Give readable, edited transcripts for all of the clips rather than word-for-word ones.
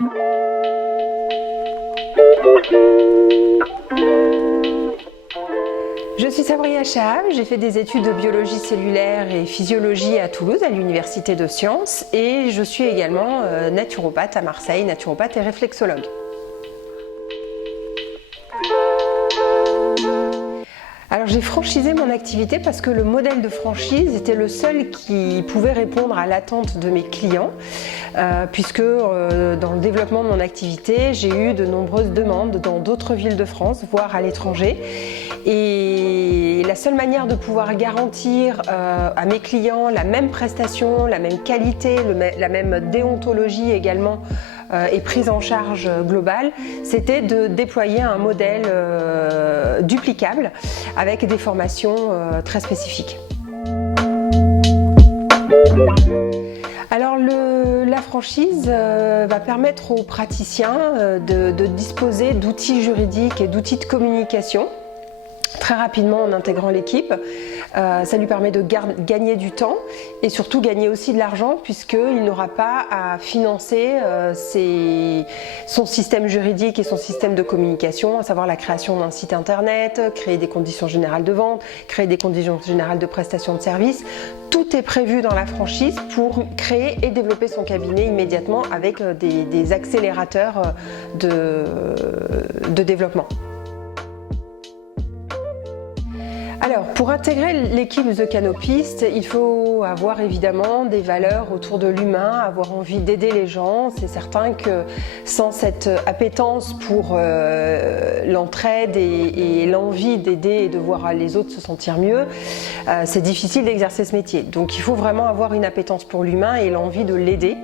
Je suis Sabrina Chahab, j'ai fait des études de biologie cellulaire et physiologie à Toulouse, à l'Université de Sciences, et je suis également naturopathe à Marseille, naturopathe et réflexologue. Alors j'ai franchisé mon activité parce que le modèle de franchise était le seul qui pouvait répondre à l'attente de mes clients, puisque dans le développement de mon activité, j'ai eu de nombreuses demandes dans d'autres villes de France, voire à l'étranger. Et la seule manière de pouvoir garantir à mes clients la même prestation, la même qualité, la même déontologie également et prise en charge globale, c'était de déployer un modèle duplicable avec des formations très spécifiques. Alors la franchise va permettre aux praticiens de disposer d'outils juridiques et d'outils de communication très rapidement en intégrant l'équipe. Ça lui permet de gagner du temps et surtout gagner aussi de l'argent, puisqu'il n'aura pas à financer son système juridique et son système de communication, à savoir la création d'un site internet, créer des conditions générales de vente, créer des conditions générales de prestation de services. Tout est prévu dans la franchise pour créer et développer son cabinet immédiatement avec des accélérateurs de développement. Alors, pour intégrer l'équipe The Canopist, il faut avoir évidemment des valeurs autour de l'humain, avoir envie d'aider les gens. C'est certain que sans cette appétence pour l'entraide et l'envie d'aider et de voir les autres se sentir mieux, c'est difficile d'exercer ce métier. Donc il faut vraiment avoir une appétence pour l'humain et l'envie de l'aider.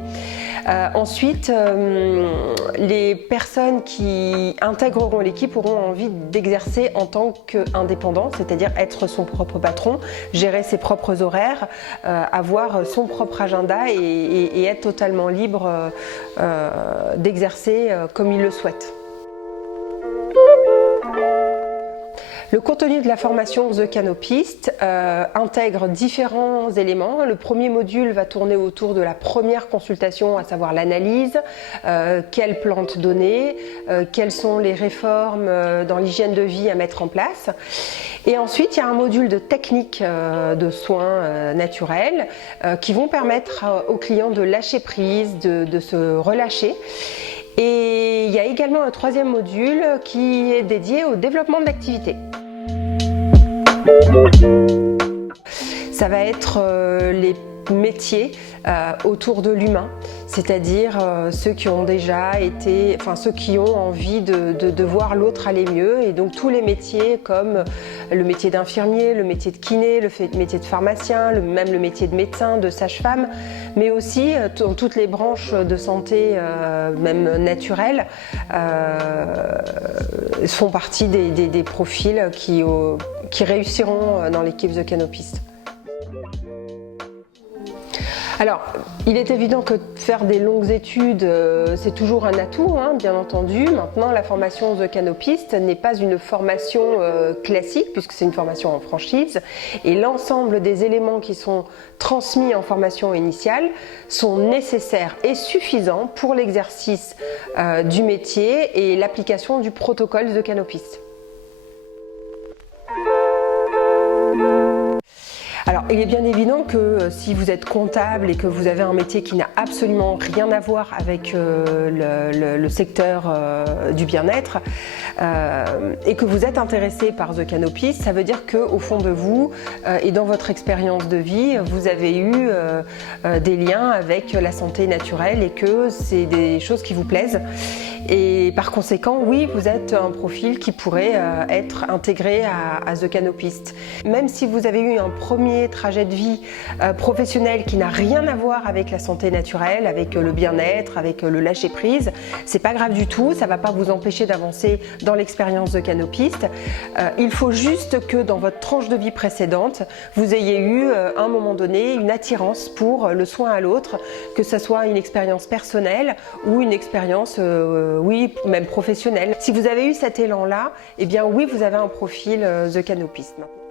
Ensuite, les personnes qui intégreront l'équipe auront envie d'exercer en tant qu'indépendant, c'est-à-dire être son propre patron, gérer ses propres horaires, avoir son propre agenda et être totalement libre d'exercer comme il le souhaite. Le contenu de la formation The Canopist intègre différents éléments. Le premier module va tourner autour de la première consultation, à savoir l'analyse, quelles plantes donner, quelles sont les réformes dans l'hygiène de vie à mettre en place. Et ensuite, il y a un module de techniques de soins naturels qui vont permettre aux clients de lâcher prise, de se relâcher. Et il y a également un troisième module qui est dédié au développement de l'activité. Ça va être les métiers autour de l'humain, c'est-à-dire ceux qui ont déjà été, ceux qui ont envie de voir l'autre aller mieux, et donc tous les métiers comme le métier d'infirmier, le métier de kiné, le métier de pharmacien, même le métier de médecin, de sage-femme, mais aussi dans toutes les branches de santé, même naturelles, font partie des profils qui réussiront dans l'équipe The Canopist. Alors, il est évident que faire des longues études, c'est toujours un atout, bien entendu. Maintenant, la formation The Canopist n'est pas une formation classique, puisque c'est une formation en franchise. Et l'ensemble des éléments qui sont transmis en formation initiale sont nécessaires et suffisants pour l'exercice du métier et l'application du protocole The Canopist. Alors, il est bien évident que si vous êtes comptable et que vous avez un métier qui n'a absolument rien à voir avec le secteur du bien-être et que vous êtes intéressé par The Canopist, ça veut dire qu'au fond de vous et dans votre expérience de vie, vous avez eu des liens avec la santé naturelle et que c'est des choses qui vous plaisent. Et par conséquent, oui, vous êtes un profil qui pourrait être intégré à The Canopist. Même si vous avez eu un premier trajet de vie professionnel qui n'a rien à voir avec la santé naturelle, avec le bien-être, avec le lâcher-prise, c'est pas grave du tout, ça va pas vous empêcher d'avancer dans l'expérience The Canopist. Il faut juste que dans votre tranche de vie précédente, vous ayez eu à un moment donné une attirance pour le soin à l'autre, que ce soit une expérience personnelle ou une expérience oui, même professionnelle. Si vous avez eu cet élan-là, eh bien oui, vous avez un profil The Canopist maintenant.